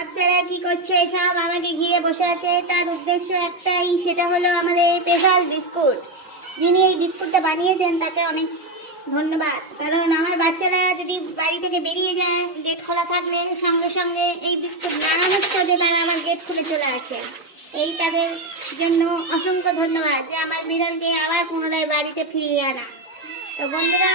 বাচ্চারা কি করছে? সব আমাকে ঘিরে বসে আছে। তার উদ্দেশ্য একটাই, সেটা হলো আমাদের স্পেশাল বিস্কুট। যিনি এই বিস্কুটটা বানিয়েছেন, তাকে অনেক ধন্যবাদ। কারণ আমার বাচ্চারা যদি বাড়ি থেকে বেরিয়ে যায়, গেট খোলা থাকলে সঙ্গে সঙ্গে এই বিস্কুট নানানোর চলে তারা আমার গেট খুলে চলে আসে। এই তাদের জন্য অসংখ্য ধন্যবাদ যে আমার বিড়ালকে আবার পুনরায় বাড়িতে ফিরিয়ে আনা। তো বন্ধুরা,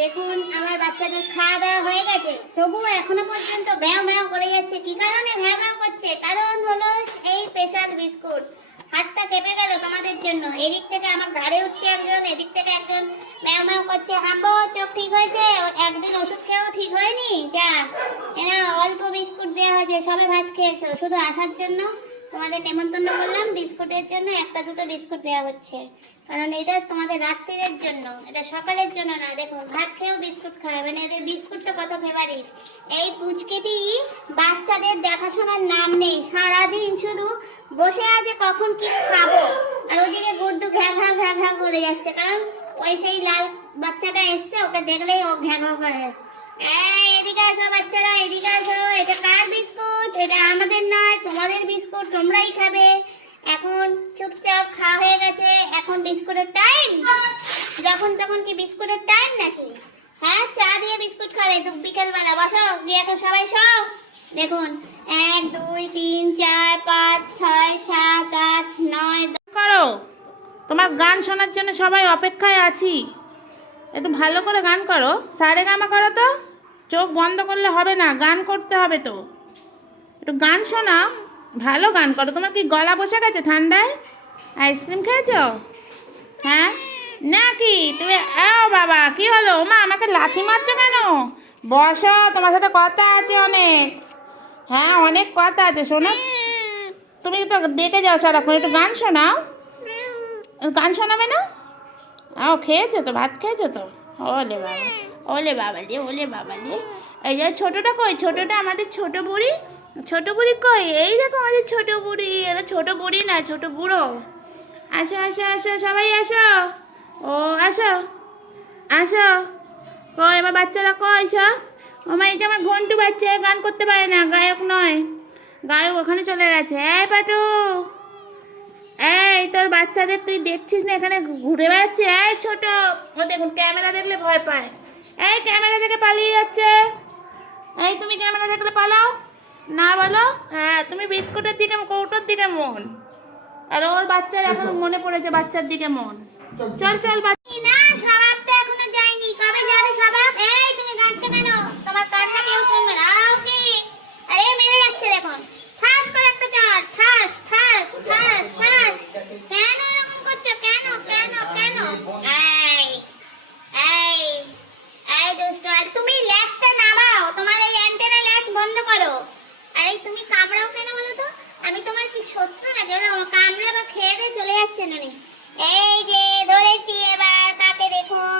দেখুন, আমার বাচ্চাদের খাওয়া দাওয়া তবু তবুও এখনও পর্যন্ত ভ্যাও ভ্যাও করে যাচ্ছে। কি কারণে ভ্যাও ভ্যাও করছে? কারণ হলো এই স্পেশাল বিস্কুট। হাতটা কেঁপে গেল তোমাদের জন্য। এদিক থেকে আমার ঘাড়ে উঠছে একজন, এদিক থেকে একজন ম্যাও ম্যাও করছে। হাম্বো, চোখ ঠিক হয়েছে? একদিন ওষুধ খেয়েও ঠিক হয়নি? যা এনা অল্প বিস্কুট দেওয়া হয়েছে, সবে ভাত খেয়েছো। শুধু আসার জন্য তোমাদের নেমন্তন্ন করলাম বিস্কুটের জন্য, একটা দুটো বিস্কুট দেওয়া হচ্ছে। কারণ এটা তোমাদের রাত্রিরের জন্য, এটা সকালের জন্য না, দেখুন, ভাত খেয়েও বিস্কুট খাওয়াবে মানে এদের বিস্কুটটা কত ফেভারিট এই পুচকেটি বাচ্চাদের দেখাশোনার নাম নেই, সারাদিন শুধু বসে আছে, কখন কি খাব? আর ওদিকে গুড্ডু ঘ্যা ঘা ঘ্যা ঘা করে যাচ্ছে, কারণ ওই সেই লাল বাচ্চাটা এসছে, ওকে দেখলেই ও ঘ্যা ঘা করে। এদিকে আসো বাচ্চারা এটা কার বিস্কুট? এটা আমাদের নয়, তোমাদের বিস্কুট, তোমরাই খাবে। এখন চুপচাপ খাওয়া হয়ে গেছে। এখন বিস্কুটের টাইম যখন তখন কি বিস্কুটের টাইম নাকি? হ্যাঁ চা দিয়ে বিস্কুট বিকেলবেলা, বসো দিয়ে এখন সবাই সব দেখুন, এক, দুই, তিন, চার, পাঁচ, ছয়, সাত, আট, নয়। করো। তোমার গান শোনার জন্য সবাই অপেক্ষায় আছি। একটু ভালো করে গান করো। সারে গামা করো তো। চোখ বন্ধ করলে হবে না, গান করতে হবে তো। একটু গান শোনাও ভালো গান করো। তোমার কি গলা বসে গেছে ঠান্ডায়? আইসক্রিম খেয়েছো? হ্যাঁ? না কি? তুমি আও বাবা, কি হলো? মা আমাকে লাথি মারছো কেন? বসো, তোমার সাথে কথা আছে অনেক। হ্যাঁ অনেক কথা আছে, শোনো। তুমি তো ডেকে যাও সারাক্ষণ, একটু গান শোনাও। গান শোনাবে না? ও, খেয়েছো তো, ভাত খেয়েছো তো? ওলে বাবা। ওলে বাবা লে ওলে বাবা লে এই যে ছোটোটা কই? ছোটোটা আমাদের ছোট বুড়ি? ছোট বুড়ি কই? এই দেখো আমাদের ছোট বুড়ি। এটা ছোট বুড়ি না, ছোট বুড়ো। আসো আসো আসো, সবাই আসো। ও, আসো। আসো। কই, আমার বাচ্চারা কই সব? এই যে আমার ঘন্টু বাচ্চা গান করতে পারে না, গায়ক নয়। গায়ক ওখানে চলে গেছে। এই পাটু। এই, তোর বাচ্চাদের তুই দেখছিস না এখানে ঘুরে বেড়াচ্ছে? এই ছোট। ও দেখুন, ক্যামেরা দেখলে ভয় পায়। এই ক্যামেরা দেখে পালিয়ে যাচ্ছে। এই তুমি ক্যামেরা দেখলে পালাও? না বলো? হ্যাঁ তুমি বিস্কুটের দিকে কৌটোর দিকে মন। আর ওর বাচ্চার এখন মনে পড়েছে বাচ্চার দিকে মন। চল চল বাচ্চা না স্বভাবটা এখনও যায়নি কবে যাবে স্বভাব এই তুমি কাঁদছো কেন তোমার কান্না কেউ শুনবে না আও কি আরে মেরে যাচ্ছে দেখুন ঠাস করে একটা চট ঠাস ঠাস ঠাস ঠাস কেন এরকম করছ কেন কেন কেন এই এই এই দুষ্ট আর তুমি ল্যাসটা নামাও তোমার এই অ্যান্টেনা ল্যাস বন্ধ করো আর এই তুমি কামড়াও কেন বলো তো আমি তোমার কি শত্রু নাকি বলো কামড়ে আবার খেয়ে দিয়ে চলে যাচ্ছে না নি। এই যে ধরেছি এবার কাকে দেখুন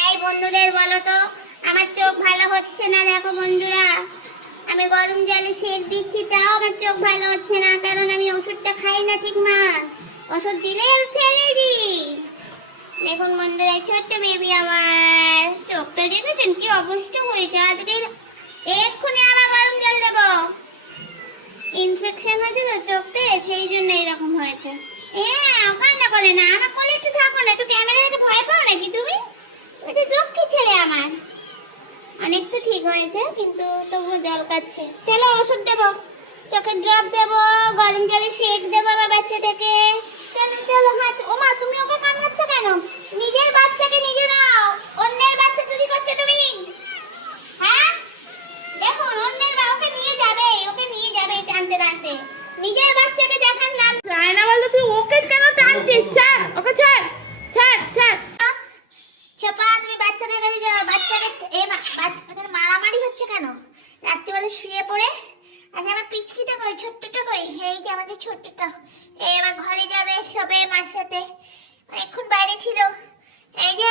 এই বন্ধুদের বলো তো আমার চোখ ভালো হচ্ছে না দেখো বন্ধুরা, আমি গরম জলে সেক দিচ্ছি, তাও আমার চোখ ভালো হচ্ছে না, কারণ আমি ওষুধটা খাই না ঠিক মান ওষুধ দিলেই আমি ফেলে দিই। দেখুন বন্ধুরা ছোট্ট বেবি আমার চোখটা দেখেছেন? কি অবস্থা হয়েছে। আজকে এক্ষুনি আবার গরম জল দেবো। ইনফেকশন হয়েছে তো চোখতে, সেই জন্য এরকম হয়েছে। হ্যাঁ কান্না করে না, আমার কোলে একটু থাকো না, একটু ক্যামেরা দেখে ভয় পাও নাকি তুমি? লক্ষ্মী ছেলে আমার। অনেকটা ঠিক হয়েছে, কিন্তু তবু জল কাচ্ছে চলো ওষুধ দেবো চোখে ড্রপ দেবো, গরম জলে শেক দেবো আমার বাচ্চাটাকে। চলো চলো মা ও মা তুমি ওকে কান্নাচ্ছ কেন? নিজের বাচ্চাকে নিজে নাও অন্যের বাচ্চা চুরি করছে তুমি হ্যাঁ দেখুন অন্যের বা ওকে নিয়ে যাবে ওকে নিয়ে যাবে টানতে টানতে নিজের বাচ্চাকে দেখার নাম চায় না বলতো তুই ওকে কেন টানছিস ছাড় ওকে ছাড় ছাড় ছাড় ছোপা তুমি বাচ্চাদের কাছে যাও বাচ্চাদের এ মা- বাচ্চাদের মারামারি হচ্ছে কেন শুয়ে আচ্ছা আমার পিচকিটা কই ছোট্টটা কই এই যে আমাদের ছোট্টটা। এই আমার ঘরে যাবে সবে মার সাথে। অনেকক্ষণ বাইরে ছিল। এই যে